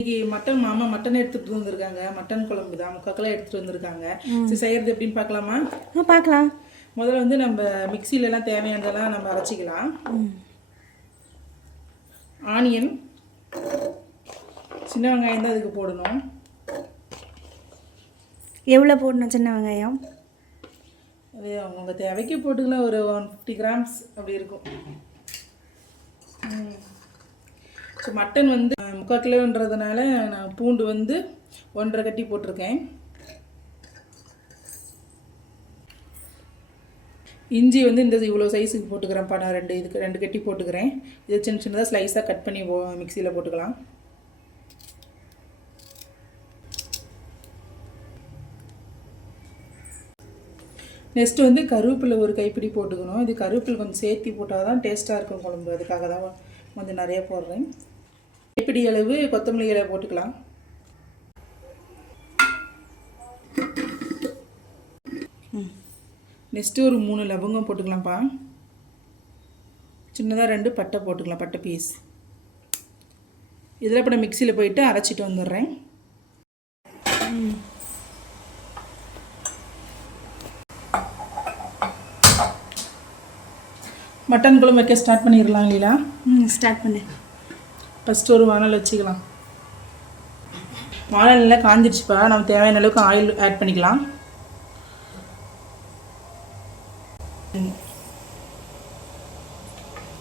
இன்னைக்கு மட்டன் மாமா மட்டன் எடுத்துட்டு வந்திருக்காங்க. மட்டன் குழம்பு தான் முக்காக்கெல்லாம் எடுத்துட்டு வந்திருக்காங்க. சரி செய்யறது எப்படின்னு பார்க்கலாமா? பார்க்கலாம். முதல்ல வந்து நம்ம மிக்சிலெலாம் தேவையானதெல்லாம் நம்ம அரைச்சிக்கலாம். ஆனியன், சின்ன வெங்காயம் தான் அதுக்கு போடணும். எவ்வளோ போடணும் சின்ன வெங்காயம்? அது அவங்க தேவைக்கு போட்டுக்கலாம். ஒரு 150 கிராம்ஸ் அப்படி இருக்கும். ஸோ மட்டன் வந்து 3/4 கிலோன்றதுனால நான் பூண்டு வந்து 1.5 கட்டி போட்டிருக்கேன். இஞ்சி வந்து இந்த இவ்வளோ சைஸுக்கு போட்டுக்கிறேன்ப்பா. நான் 2 கட்டி போட்டுக்கிறேன். இதை சின்ன சின்னதாக ஸ்லைஸாக கட் பண்ணி மிக்சியில் போட்டுக்கலாம். நெக்ஸ்ட்டு வந்து கருவேப்பிலை ஒரு கைப்பிடி போட்டுக்கணும். இது கருவேப்பிலை கொஞ்சம் சேர்த்தி போட்டால் தான் டேஸ்ட்டாக இருக்கும் குழம்பு. அதுக்காக தான் கொஞ்சம் நிறைய போடுறேன். கைப்பிடி அளவு கொத்தமல்லி இலை போட்டுக்கலாம். நெக்ஸ்ட்டு ஒரு 3 லவங்கம் போட்டுக்கலாம்ப்பா. சின்னதாக 2 பட்டை போட்டுக்கலாம், பட்டை பீஸ். இதில் இப்போ நான் மிக்சியில் போயிட்டு அரைச்சிட்டு வந்துடுறேன். மட்டன் குழம்பு வைக்க ஸ்டார்ட் பண்ணிடலாம் இல்லையா? ஸ்டார்ட் பண்ணு. ஃபஸ்ட்டு ஒரு வானல் வச்சுக்கலாம். வானல் நல்லா காஞ்சிடுச்சுப்பா. நம்ம தேவையான அளவுக்கு ஆயில் ஆட் பண்ணிக்கலாம்.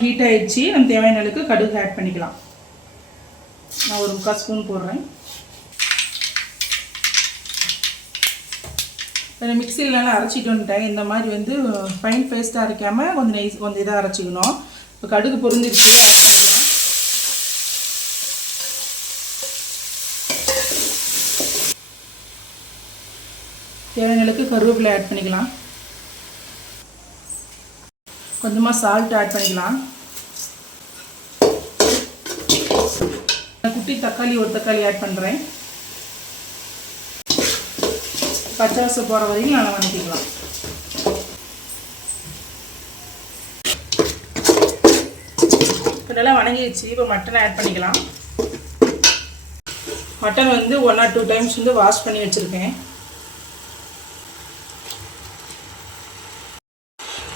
ஹீட் ஆகிடுச்சு. நம்ம தேவையான அளவுக்கு கடுகு ஆட் பண்ணிக்கலாம். நான் ஒரு 3/4 ஸ்பூன் போடுறேன். இப்போ மிக்சியில் நல்லா அரைச்சிட்டு வந்துட்டேன். இந்த மாதிரி வந்து ஃபைன் பேஸ்ட்டாக அரைக்காமல் கொஞ்சம் இதாக அரைச்சிக்கணும். இப்போ கடுகு பொரிஞ்சிருச்சு, ஆட் பண்ணிக்கலாம். தேவையான அளவுக்கு கருவேப்பிலை ஆட் பண்ணிக்கலாம். கொஞ்சமாக சால்ட் ஆட் பண்ணிக்கலாம். குட்டி தக்காளி ஒரு தக்காளி ஆட் பண்ணுறேன். பச்சை வாசம் போகிற வரைக்கும் நல்லா வதக்கிக்கலாம். இப்போ நல்லா வதங்கிடுச்சு. இப்போ மட்டனை ஆட் பண்ணிக்கலாம். மட்டன் வந்து 1 or 2 டைம்ஸ் வந்து வாஷ் பண்ணி வச்சுருக்கேன்.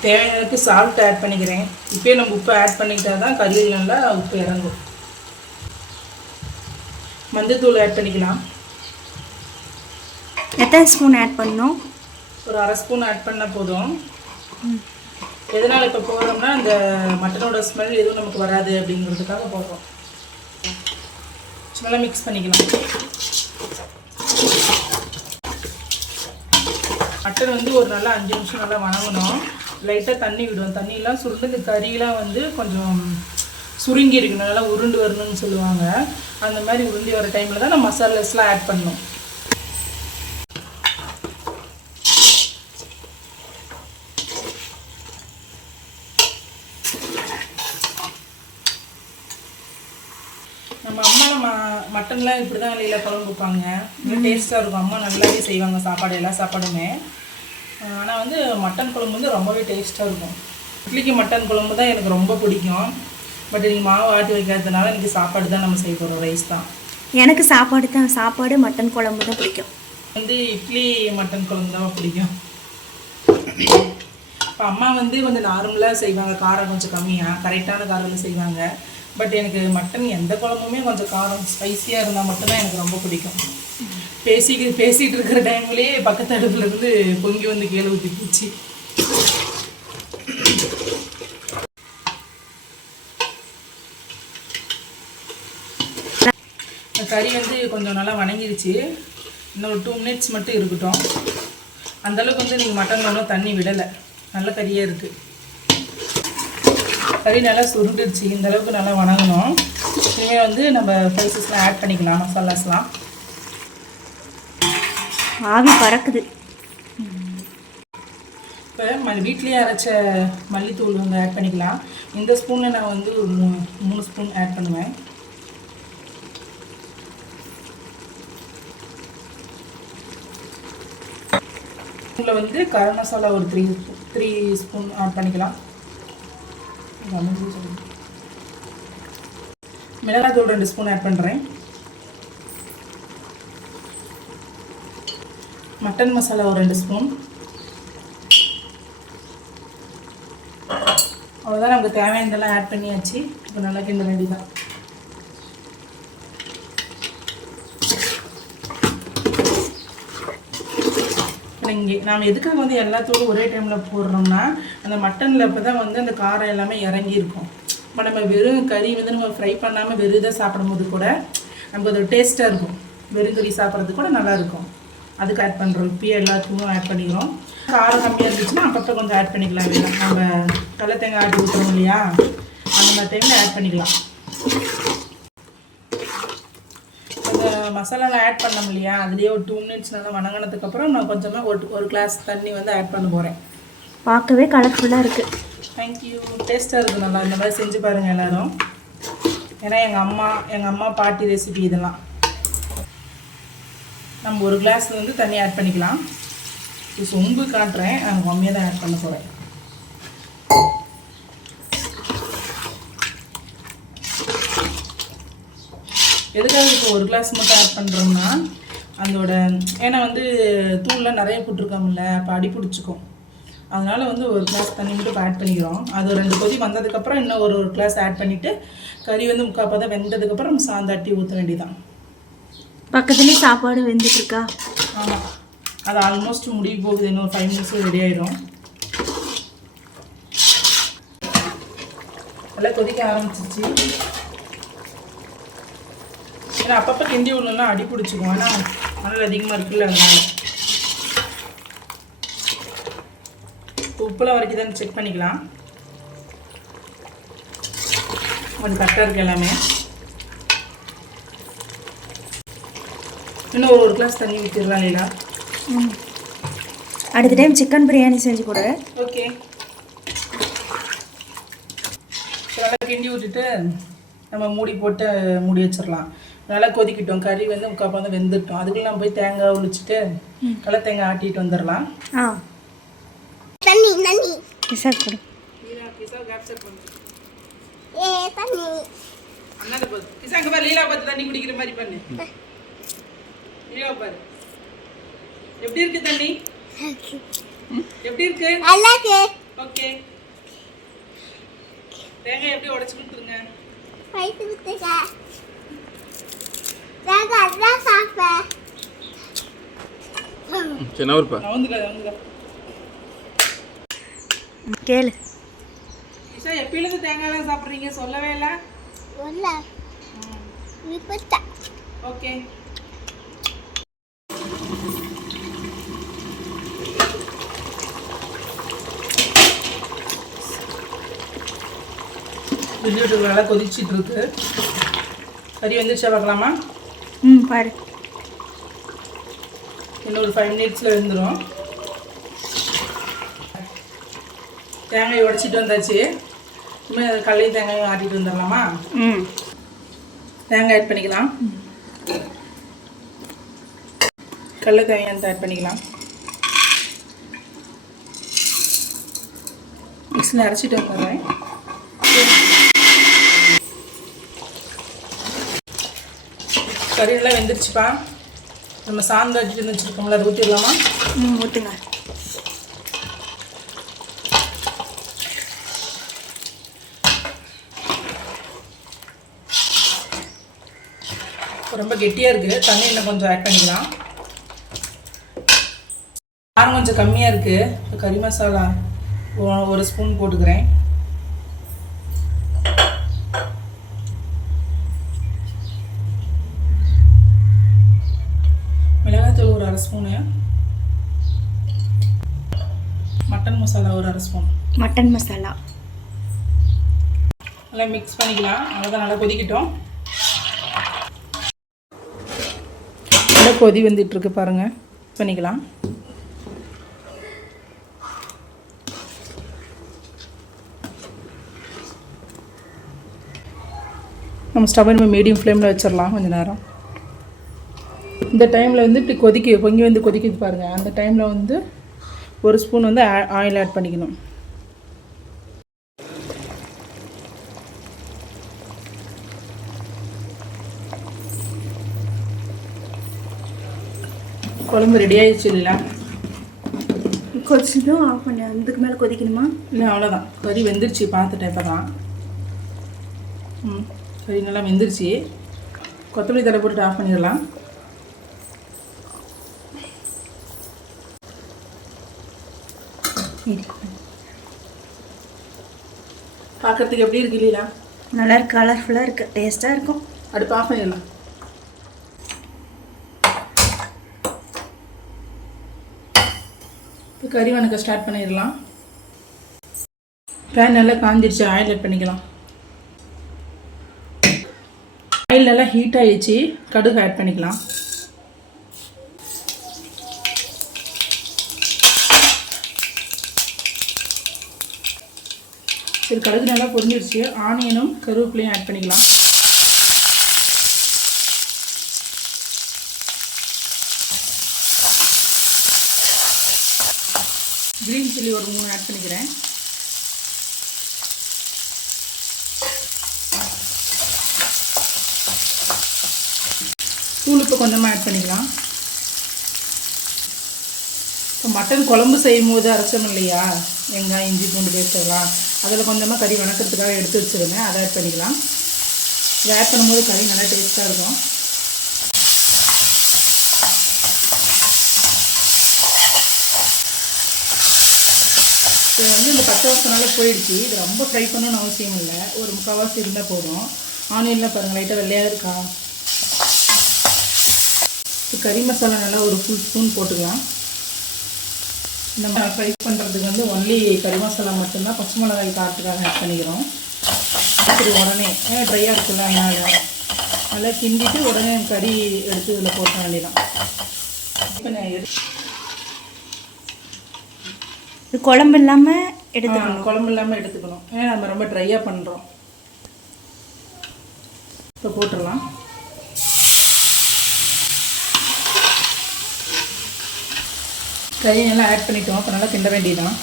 தேவையான அளவுக்கு சால்ட் ஆட் பண்ணிக்கிறேன். இப்போயே நம்ம உப்பு ஆட் பண்ணிக்கிட்டா தான் கறியில் நல்லா உப்பு இறங்கும். மஞ்சள்தூள் ஆட் பண்ணிக்கலாம். எத்தனை ஸ்பூன் ஆட் பண்ணணும்? ஒரு 1/2 ஸ்பூன் ஆட் பண்ணால் போதும். எதனால் இப்போ போடுறோம்னா அந்த மட்டனோட ஸ்மெல் எதுவும் நமக்கு வராது அப்படிங்கிறதுக்காக போடுறோம். நல்லா மிக்ஸ் பண்ணிக்கலாம். மட்டன் வந்து ஒரு நல்லா 5 நிமிஷம் நல்லா வணங்கணும். லைட்டாக தண்ணி விடும். தண்ணியெலாம் சுருண்டு கறியெலாம் வந்து கொஞ்சம் சுருங்கி இருக்கணும், நல்லா உருண்டு வரணும்னு சொல்லுவாங்க. அந்த மாதிரி உருண்டி வர டைமில் தான் நம்ம மசாலாஸ்லாம் ஆட் பண்ணணும். நம்ம அம்மா மட்டன்லாம் இப்படி தான் வெளியில் குழம்பு வைப்பாங்க. இன்னும் டேஸ்ட்டாக இருக்கும். அம்மா நல்லாவே செய்வாங்க சாப்பாடு, எல்லா சாப்பாடுமே. ஆனால் வந்து மட்டன் குழம்பு வந்து ரொம்பவே டேஸ்ட்டாக இருக்கும். இட்லிக்கு மட்டன் குழம்பு தான் எனக்கு ரொம்ப பிடிக்கும். பட் நீங்கள் மாவு ஆட்டி வைக்காததுனால எனக்கு சாப்பாடு தான் நம்ம செய்ய போகிறோம். ரைஸ் தான். எனக்கு சாப்பாடு மட்டன் குழம்பு தான் பிடிக்கும். வந்து இட்லி மட்டன் குழம்பு தான் பிடிக்கும். இப்போ அம்மா வந்து கொஞ்சம் நார்மலாக செய்வாங்க, காரம் கொஞ்சம் கம்மியாக கரெக்டான காரத்தில் செய்வாங்க. பட் எனக்கு மட்டன் எந்த குழம்புமே கொஞ்சம் காரம் ஸ்பைஸியாக இருந்தால் மட்டும்தான் எனக்கு ரொம்ப பிடிக்கும். பேசிகிட்டு இருக்கிற டைம்லேயே பக்கத்து அடுப்புலேருந்து பொங்கி வந்து கீழே ஊற்றி போச்சு. கறி வந்து கொஞ்சம் நல்லா வணங்கிடுச்சு. இன்னும் ஒரு 2 மினிட்ஸ் மட்டும் இருக்கட்டும். அந்தளவுக்கு வந்து நீங்கள் மட்டன் ஒன்றும் தண்ணி விடலை, நல்ல கறியாக இருக்குது. கறி நல்லா சுருண்டுடுச்சு. இந்த அளவுக்கு நல்லா வணங்கணும். இனிமேல் வந்து நம்ம ஸ்பைசஸ்லாம் ஆட் பண்ணிக்கலாம், மசாலாஸ்லாம். ஆவி பறக்குது. இப்போ வீட்லேயே அரைச்ச மல்லித்தூள் வந்து ஆட் பண்ணிக்கலாம். இந்த ஸ்பூனில் நான் வந்து ஒரு 3 ஸ்பூன் ஆட் பண்ணுவேன். இதில் வந்து கரம் மசாலா ஒரு 3 ஸ்பூன் ஆட் பண்ணிக்கலாம். மிளகாய் தூள் 2 ஸ்பூன் ஆட் பண்ணுறேன். மட்டன் மசாலா ஒரு 2 ஸ்பூன். அவ்வளோதான், நமக்கு தேவையானதெல்லாம் ஆட் பண்ணியாச்சு. இப்போ நல்லா கிண்ட வேண்டியதான். இங்கே நாம் எதுக்காக வந்து எல்லாத்தோடும் ஒரே டைமில் போடுறோம்னா, அந்த மட்டனில் இப்போ தான் வந்து அந்த காரம் எல்லாமே இறங்கியிருக்கும். இப்போ நம்ம வெறும் கறி வந்து நம்ம ஃப்ரை பண்ணாமல் வெறும் இதை சாப்பிடும்போது கூட நமக்கு அது டேஸ்ட்டாக இருக்கும். வெறும் கறி சாப்பிட்றது கூட நல்லாயிருக்கும். அதுக்கு ஆட் பண்ணுறோம். இப்பயே எல்லாத்துக்கும் ஆட் பண்ணிக்கிறோம். காரம் கம்மியாக இருந்துச்சுன்னா அப்பப்போ கொஞ்சம் ஆட் பண்ணிக்கலாம். இல்லை நம்ம கடலை தேங்காய் ஆட்டி ஊற்றுறோம் இல்லையா, அந்த மாதிரி டைமில் ஆட் பண்ணிக்கலாம். அந்த மசாலாவில் ஆட் பண்ணோம் இல்லையா, அதுலேயே ஒரு 2 மினிட்ஸ் நல்லா வணங்கினதுக்கப்புறம் நான் கொஞ்சமாக ஒரு கிளாஸ் தண்ணி வந்து ஆட் பண்ண போகிறேன். பார்க்கவே கலர்ஃபுல்லாக இருக்குது. தேங்க்யூ. டேஸ்ட்டாக இருக்குது. நல்லா இந்த மாதிரி செஞ்சு பாருங்கள் எல்லோரும். ஏன்னா எங்கள் அம்மா பாட்டி ரெசிபி இதெல்லாம். நம்ம ஒரு கிளாஸ் வந்து தண்ணி ஆட் பண்ணிக்கலாம். இது சொம்பு காட்டுறேன், நான் கம்மியாக தான் ஆட் பண்ண போகிறேன். எதுக்காக இப்போ ஒரு கிளாஸ் மட்டும் ஆட் பண்ணுறோம்னா, அதோட ஏன்னா வந்து தூள்லாம் நிறைய போட்டிருக்கோம்ல, அப்போ அடி பிடிச்சிக்கும். அதனால் வந்து ஒரு கிளாஸ் தண்ணி மட்டும் ஆட் பண்ணிக்கிறோம். அது 2 கொதி வந்ததுக்கப்புறம் இன்னும் ஒரு கிளாஸ் ஆட் பண்ணிவிட்டு கறி வந்து 3/4 பதம் வெந்ததுக்கப்புறம் சாந்தாட்டி ஊற்ற வேண்டியதான். பக்கத்துலேயே சாப்பாடு வெந்துட்டுருக்கா? ஆமாம், அது ஆல்மோஸ்ட் முடிவு போகுது. இன்னும் 5 மினிட்ஸில் ரெடி ஆகிடும். நல்லா கொதிக்க ஆரம்பிச்சிச்சு. ஏன்னா அப்பப்போ கிண்டி விடணும்னா அடி பிடிச்சிக்கும். ஆனால் மணல் அதிகமாக இருக்குல்ல, அதனால உப்புலாம் வரைக்கும் தான் செக் பண்ணிக்கலாம். கொஞ்சம் கரெக்டாக இருக்குது எல்லாமே. இன்னும் ஒரு கிளாஸ் தண்ணி ஊற்றிடலாம் இல்லையா? அடுத்த டைம் சிக்கன் பிரியாணி செஞ்சு கொடு. ஓகே. நல்லா கிண்டி விட்டுட்டு நம்ம மூடி போட்டு மூடி வச்சிடலாம். நல்லா கொதிக்கிட்டோம். கறி வந்து 3/4 பதம் வெந்துட்டோம். அதுக்குள்ளே நம்ம போய் தேங்காய் உளிச்சிட்டு கடலை தேங்காய் ஆட்டிட்டு வந்துடலாம். தண்ணி பிசா கொடு. பிசா கேப்சர் பண்ணு. தண்ணி அண்ணாட போது. பிசா அங்கே பாரு, லீலா பார்த்து தண்ணி குடிக்கிற மாதிரி பண்ணு. லீலா பாரு எப்படி இருக்கு தண்ணி? எப்படி இருக்கு? ஓகே. தேங்காய் எப்படி உடைச்சு கொடுத்துருங்க. கேளு. எப்பயிலிருந்து தேங்காய்லாம் சாப்பிட்றீங்க? சொல்லவே இல்லை. ஓகே. விட்டு நல்லா கொதிச்சிட்டு இருக்கு. கறி வந்துச்சா பார்க்கலாமா? பாரு. இன்னும் ஒரு 5 மினிட்ஸில் வெந்துடும். தேங்காய் உடைச்சிட்டு வந்தாச்சு. இனிமேல் கடலை தேங்காயும் ஆட்டிட்டு வந்துடலாமா? தேங்காய் ஆட் பண்ணிக்கலாம். கடலை தேங்காய் ஆட் பண்ணிக்கலாம். மிக்ஸில் அரைச்சிட்டு வந்துடுறேன். கறியெல்லாம் வெந்துருச்சுப்பா. நம்ம சாந்து அடிச்சுட்டு வச்சுருக்கோம்ல, அதை ஊற்றிடலாமா? ஊற்றுங்க. ரொம்ப கெட்டியாக இருக்குது. தண்ணி இன்னும் கொஞ்சம் ஆட் பண்ணிக்கலாம். காரம் கொஞ்சம் கம்மியாக இருக்குது. கறி மசாலா 1 ஸ்பூன் போட்டுக்கிறேன். மிளகாத்தூள் ஒரு 1/2 ஸ்பூனு. மட்டன் மசாலா ஒரு 1/2 ஸ்பூன். மட்டன் மசாலா நல்லா மிக்ஸ் பண்ணிக்கலாம். அவ்வளோதான், நல்லா கொதிக்கிட்டோம். நல்லா கொதி வந்துட்டுருக்கு பாருங்கள். பண்ணிக்கலாம். நம்ம ஸ்டவ்வை நம்ம மீடியம் ஃப்ளேமில் வச்சிடலாம் கொஞ்சம் நேரம். இந்த டைமில் வந்து பொங்கி வந்து கொதிக்குது பாருங்கள். அந்த டைமில் வந்து 1 ஸ்பூன் வந்து ஆயில் ஆட் பண்ணிக்கணும். குழம்பு ரெடி ஆயிடுச்சு இல்லையா? கொதிச்சதும் ஆஃப் பண்ண. அதுக்கு மேலே கொதிக்கணுமா? இல்லை, அவ்வளோதான். கறி வெந்துருச்சு, பார்த்துட்டேன் இப்போ தான். கறி நல்லா வெந்துருச்சு. கொத்தமல்லி தழை போட்டுட்டு ஆஃப் பண்ணிடலாம். பார்க்கறதுக்கு எப்படி இருக்கு இல்லையா? நல்லா இருக்கு, கலர்ஃபுல்லாக இருக்குது, டேஸ்ட்டாக இருக்கும். அடுப்பு ஆஃப் பண்ணிடலாம். இப்போ கறி வணக்க ஸ்டார்ட் பண்ணிடலாம். பேன் நல்லா காஞ்சிருச்சு, ஆயில் ஆட் பண்ணிக்கலாம். ஆயில் நல்லா ஹீட் ஆகிடுச்சு, கடுகு ஆட் பண்ணிக்கலாம். சரி, கடுகு நல்லா பொரிஞ்சிருச்சு. ஆனியனும் கருவேப்பிலையும் ஆட் பண்ணிக்கலாம். கிரீன் சில்லி ஒரு 3 ஆட் பண்ணிக்கிறேன். தூள் உப்பு கொஞ்சமாக ஆட் பண்ணிக்கலாம். இப்போ மட்டன் குழம்பு செய்யும் போது அரைச்சோம் இல்லையா, வெங்காயம் இஞ்சி பூண்டு பேஸ்ட் எல்லாம், அதில் கொஞ்சமாக கறி வணக்கிறதுக்காக எடுத்து வச்சுருந்தேன், அதை ஆட் பண்ணிக்கலாம். இதை ஆட் பண்ணும்போது கறி நல்லா டேஸ்ட்டாக இருக்கும். இது வந்து இந்த 10 வருஷனால போயிடுச்சு. இது ரொம்ப ஃப்ரை பண்ணணும்னு அவசியம் இல்லை, ஒரு 3/4 வாசி இருந்தால் போதும். ஆனியனில் பாருங்கள் லைட்டாக வெள்ளையாக இருக்கா. கறி மசாலா நல்லா ஒரு ஃபுல் ஸ்பூன் போட்டுக்கலாம். நம்ம ஃப்ரை பண்ணுறதுக்கு வந்து ஒன்லி கறி மசாலா மட்டும்தான், பச்சை மிளகாய் காரத்துக்காக ஆட் பண்ணிக்கிறோம். சரி, உடனே ட்ரையாக இருக்குல்ல, அதனால் நல்லா கிண்டிட்டு உடனே கறி எடுத்து இதில் போட்ட வேண்டியதான். இப்போ நான் குழம்பு இல்லாமல் எடுத்துக்கணும். குழம்பு இல்லாமல் எடுத்துக்கணும், ஏன்னா நம்ம ரொம்ப ட்ரையாக பண்ணுறோம். இப்போ போட்டுடலாம். கறியை நல்லா ஆட் பண்ணிட்டோம். இப்போ நல்லா கிண்ட வேண்டியதான்.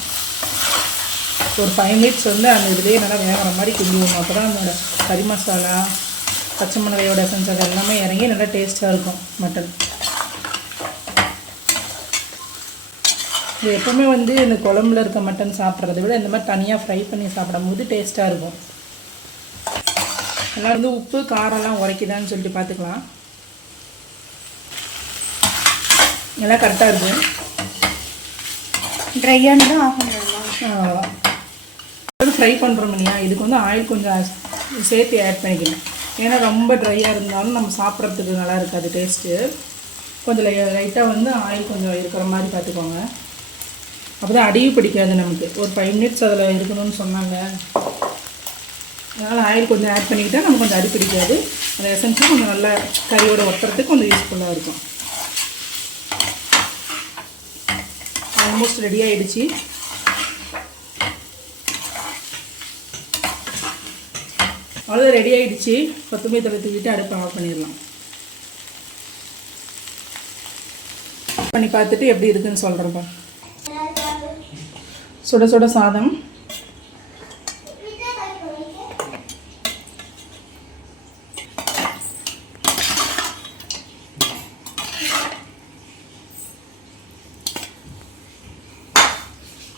ஒரு 5 மினிட்ஸ் வந்து அந்த இதுலேயே நல்லா வேகிற மாதிரி கிண்டுவோம். அப்போ தான் நம்மளோட கறி மசாலா, பச்சை மிளகாயோட எசன்ஸ் அது எல்லாமே இறங்கி நல்லா டேஸ்ட்டாக இருக்கும் மட்டன். இது எப்போவுமே வந்து இந்த குழம்புல இருக்க மட்டன் சாப்பிட்றத விட இந்த மாதிரி தனியாக ஃப்ரை பண்ணி சாப்பிடும் போது டேஸ்ட்டாக இருக்கும். எல்லாம் வந்து உப்பு காரம்லாம் உரைக்குதான்னு சொல்லிட்டு பார்த்துக்கலாம். எல்லாம் கரெக்டாக இருக்கும். ட்ரையானது ஆஃப் பண்ணிடலாம். அவ்வளோதான். ஃப்ரை பண்ணுறோம் இல்லையா, இதுக்கு வந்து ஆயில் கொஞ்சம் சேர்த்து ஆட் பண்ணிக்கணும். ஏன்னா ரொம்ப ட்ரையாக இருந்தாலும் நம்ம சாப்பிட்றதுக்கு நல்லா இருக்காது டேஸ்ட்டு. கொஞ்சம் லைட்டாக வந்து ஆயில் கொஞ்சம் இருக்கிற மாதிரி பார்த்துக்கோங்க. அப்போ தான் அடியும் பிடிக்காது நமக்கு. ஒரு 5 மினிட்ஸ் அதில் இருக்கணும்னு சொன்னாங்க, அதனால் ஆயில் கொஞ்சம் ஆட் பண்ணிக்கிட்டால் நமக்கு கொஞ்சம் அடி பிடிக்காது. அந்த எசன்ஸும் கொஞ்சம் நல்லா கறியோட ஒட்டுறதுக்கு கொஞ்சம் யூஸ்ஃபுல்லாக இருக்கும். ஆல்மோஸ்ட் ரெடி ஆகிடுச்சு. அவ்வளோ ரெடி ஆகிடுச்சு. கொத்தமல்லி தழை தூக்கிட்டு அடுப்பை ஆஃப் பண்ணிடலாம். பண்ணி பார்த்துட்டு எப்படி இருக்குன்னு சொல்கிறப்ப. சுட சுட சாதம்,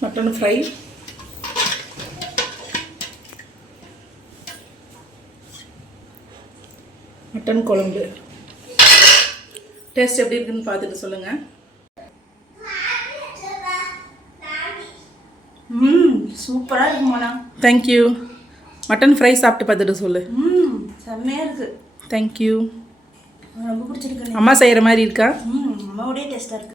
மட்டன் ஃப்ரை, மட்டன் குழம்பு. டேஸ்ட் எப்படி இருக்குன்னு பார்த்துட்டு சொல்லுங்கள். சூப்பராக இருக்குமாண்ணா. தேங்க்யூ. மட்டன் ஃப்ரை சாப்பிட்டு பார்த்துட்டு சொல்லு. செம்மையாக இருக்குது. தேங்க்யூ. ரொம்ப பிடிச்சிருக்கு. அம்மா செய்கிற மாதிரி இருக்கா? அம்மாவோடய டேஸ்ட்டாக இருக்குது.